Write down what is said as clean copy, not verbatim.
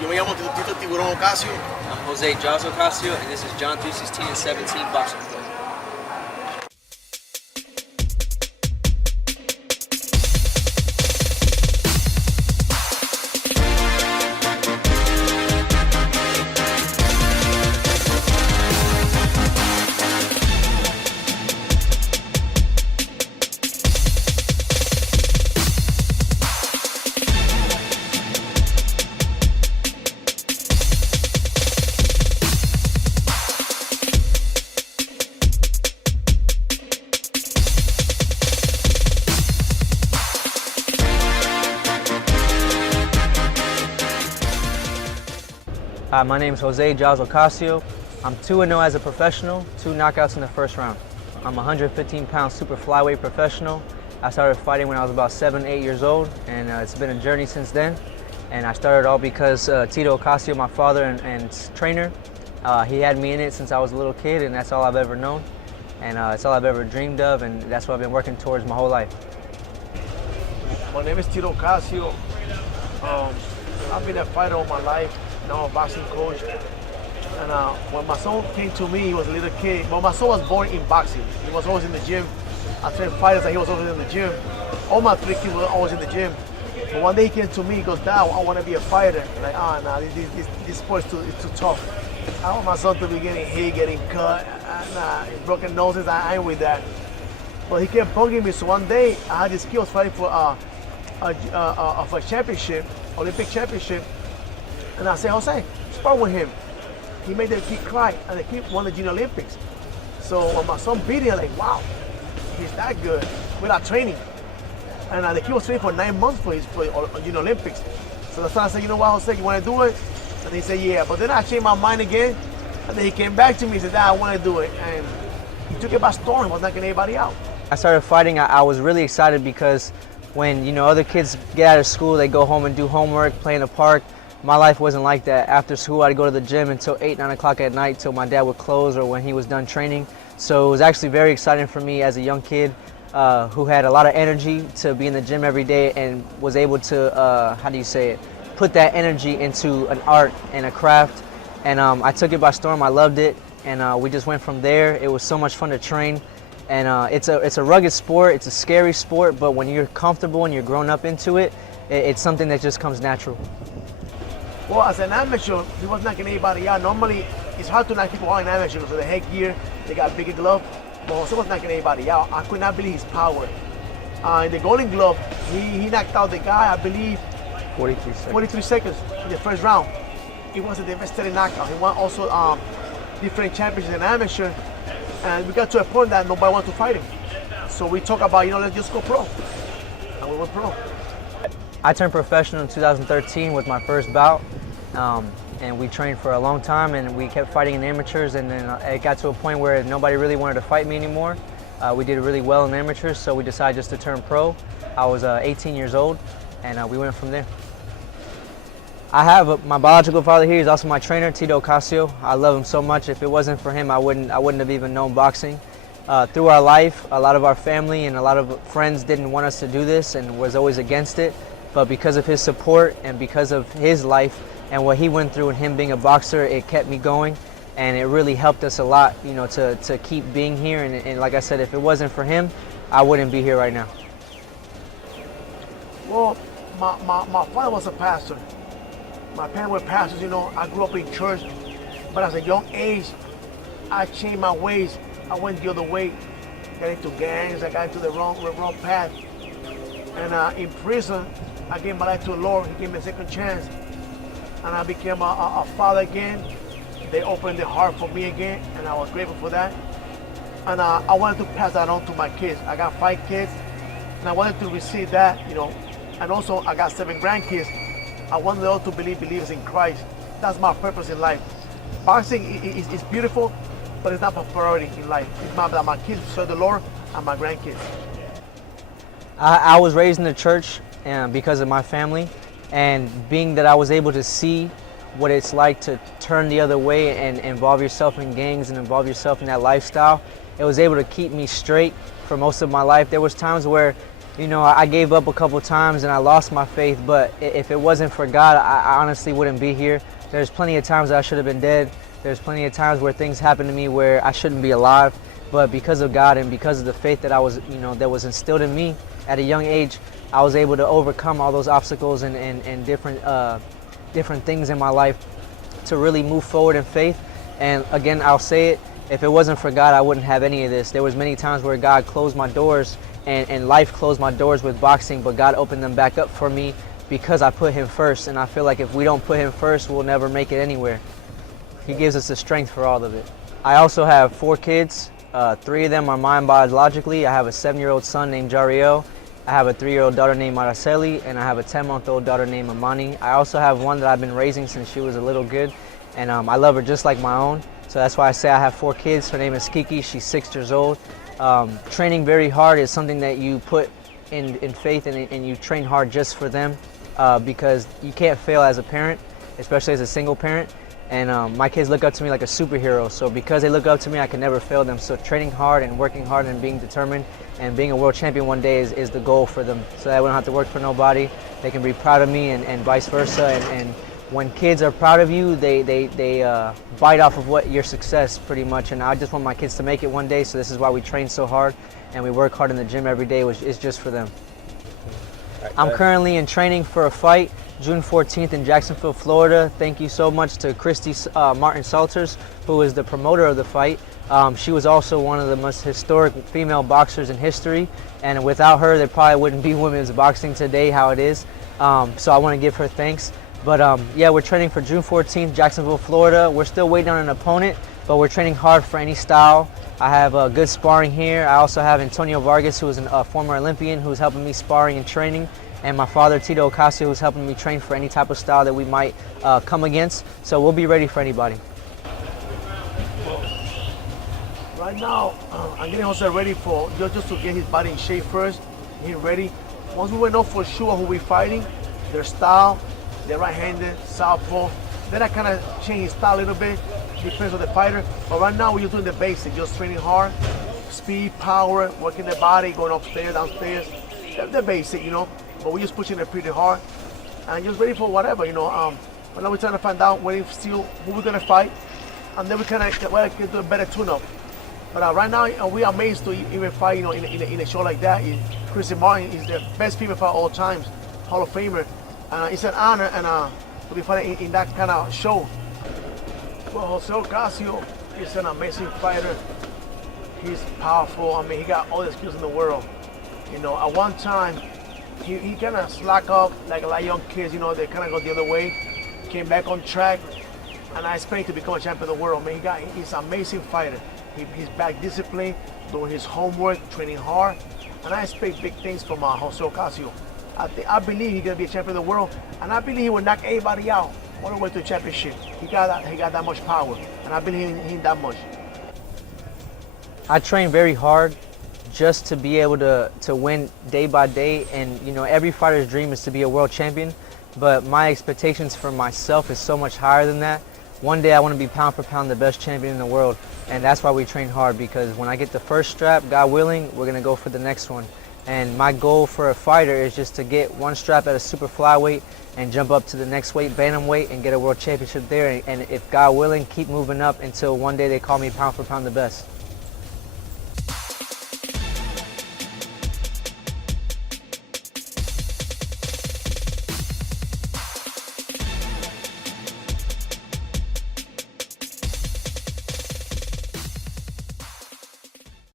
Yo me llamo Tito Tiburón Ocasio. I'm Jose and Tito Ocasio, and this is John 316 and 17 Boxing Club. Hi, my name is Jose and Tito Ocasio. I'm 2-0 as a professional, 2 knockouts in the first round. I'm a 115-pound super flyweight professional. I started fighting when I was about 7, 8 years old, and it's been a journey since then. And I started all because Tito Ocasio, my father and trainer, he had me in it since I was a little kid, and that's all I've ever known. And it's all I've ever dreamed of, and that's what I've been working towards my whole life. My name is Tito Ocasio. I've been a fighter all my life. Now I'm a boxing coach. And when my son came to me, he was a little kid. Well, my son was born in boxing. He was always in the gym. I trained fighters and he was always in the gym. All my 3 kids were always in the gym. But one day he came to me, he goes, "Dad, I want to be a fighter." I'm like, nah, this sport is too tough. I want my son to be getting hit, getting cut, broken noses. I ain't with that. But he kept bugging me. So one day I had this kid was fighting for a championship, Olympic championship. And I said, "Jose, spar with him." He made the kid cry, and the kid won the Junior Olympics. So when my son beat him, I'm like, wow, he's that good without training. And the kid was training for 9 months for Junior Olympics. So that's why I said, "You know what, Jose, you want to do it?" And he said, "Yeah." But then I changed my mind again, and then he came back to me and said, "Dad, I want to do it." And he took it by storm. He was knocking anybody out. I started fighting, I was really excited because when other kids get out of school, they go home and do homework, play in the park. My life wasn't like that. After school, I'd go to the gym until 8, 9 o'clock at night till my dad would close or when he was done training. So it was actually very exciting for me as a young kid who had a lot of energy to be in the gym every day and was able to, put that energy into an art and a craft. And I took it by storm. I loved it. And we just went from there. It was so much fun to train. And it's a rugged sport. It's a scary sport. But when you're comfortable and you're grown up into it, it's something that just comes natural. Well, as an amateur, he was knocking anybody out. Normally, it's hard to knock people out in amateur because of the headgear, they got bigger glove. But Jose was knocking anybody out. I could not believe his power. In the Golden Glove, he knocked out the guy, I believe, 43 seconds in the first round. It was a devastating knockout. He won also different championships in amateur. And we got to a point that nobody wanted to fight him. So we talked about, let's just go pro. And we went pro. I turned professional in 2013 with my first bout, and we trained for a long time, and we kept fighting in amateurs, and then it got to a point where nobody really wanted to fight me anymore. We did really well in amateurs, so we decided just to turn pro. I was 18 years old, and we went from there. I have my biological father here. He's also my trainer, Tito Ocasio. I love him so much. If it wasn't for him, I wouldn't have even known boxing. Through our life, a lot of our family and a lot of friends didn't want us to do this and was always against it. But because of his support and because of his life and what he went through and him being a boxer, it kept me going, and it really helped us a lot, to keep being here. And like I said, if it wasn't for him, I wouldn't be here right now. Well, my father was a pastor. My parents were pastors, I grew up in church, but at a young age, I changed my ways. I went the other way, got into gangs, I got into the wrong path. And in prison, I gave my life to the Lord. He gave me a second chance. And I became a father again. They opened their heart for me again, and I was grateful for that. And I wanted to pass that on to my kids. I got 5 kids, and I wanted to receive that, And also, I got 7 grandkids. I want them all to believers in Christ. That's my purpose in life. Boxing is beautiful, but it's not my priority in life. It's that my kids serve the Lord and my grandkids. I was raised in the church because of my family, and being that I was able to see what it's like to turn the other way and involve yourself in gangs and involve yourself in that lifestyle, it was able to keep me straight for most of my life. There was times where You know, I gave up a couple times and I lost my faith, but if it wasn't for God, I honestly wouldn't be here. There's plenty of times that I should have been dead. There's plenty of times where things happen to me where I shouldn't be alive, but because of God and because of the faith that that was instilled in me at a young age, I was able to overcome all those obstacles and different things in my life to really move forward in faith. And again, I'll say it, if it wasn't for God, I wouldn't have any of this. There was many times where God closed my doors and life closed my doors with boxing, but God opened them back up for me because I put Him first. And I feel like if we don't put Him first, we'll never make it anywhere. He gives us the strength for all of it. I also have 4 kids. 3 of them are mine biologically. I have a 7-year-old son named Jariel. I have a 3-year-old daughter named Araceli, and I have a 10-month-old daughter named Amani. I also have one that I've been raising since she was a little kid, and I love her just like my own. So that's why I say I have 4 kids. Her name is Kiki. She's 6 years old. Training very hard is something that you put in faith, and you train hard just for them because you can't fail as a parent, especially as a single parent. And my kids look up to me like a superhero. So because they look up to me, I can never fail them. So training hard and working hard and being determined and being a world champion one day is the goal for them. So that we don't have to work for nobody. They can be proud of me and vice versa. And when kids are proud of you, they bite off of your success pretty much. And I just want my kids to make it one day. So this is why we train so hard and we work hard in the gym every day, which is just for them. I'm currently in training for a fight June 14th in Jacksonville, Florida. Thank you so much to Christy Martin Salters, who is the promoter of the fight. She was also one of the most historic female boxers in history, and without her, there probably wouldn't be women's boxing today how it is. So I want to give her thanks. But yeah, we're training for June 14th, Jacksonville, Florida. We're still waiting on an opponent, but we're training hard for any style. I have good sparring here. I also have Antonio Vargas, who is a former Olympian, who's helping me sparring and training. And my father, Tito Ocasio, who's helping me train for any type of style that we might come against. So we'll be ready for anybody. Right now, I'm getting Jose ready for just to get his body in shape first, get him ready. Once we know for sure who we're fighting, their style, they're right-handed, southpaw, then I kind of change his style a little bit, depends on the fighter. But right now, we're just doing the basic, just training hard, speed, power, working the body, going upstairs, downstairs, the basic, you know. But we're just pushing it pretty hard and just ready for whatever, you know. Right now we're trying to find out still who we're gonna fight, and then we kind of get do a better tune-up. But right now we are amazed to even fight, you know, in a show like that. Christy Martin is the best female fighter of all times, Hall of Famer. It's an honor and to be fighting in that kind of show. Well, Jose Ocasio is an amazing fighter. He's powerful. I mean, he got all the skills in the world. You know, at one time, he kind of slack up like a lot of young kids, you know, they kind of go the other way, came back on track, and I expect him to become a champion of the world. Man, he's an amazing fighter. He's back disciplined, doing his homework, training hard, and I expect big things from Jose Ocasio. I believe he's going to be a champion of the world, and I believe he will knock everybody out all the way to the championship. He got that much power, and I believe in him that much. I train very hard just to be able to win day by day, and you know, every fighter's dream is to be a world champion, but my expectations for myself is so much higher than that. One day I want to be pound for pound the best champion in the world, and that's why we train hard, because when I get the first strap, God willing, we're going to go for the next one. And my goal for a fighter is just to get one strap at a super flyweight and jump up to the next weight, bantamweight, and get a world championship there, and if God willing, keep moving up until one day they call me pound for pound the best.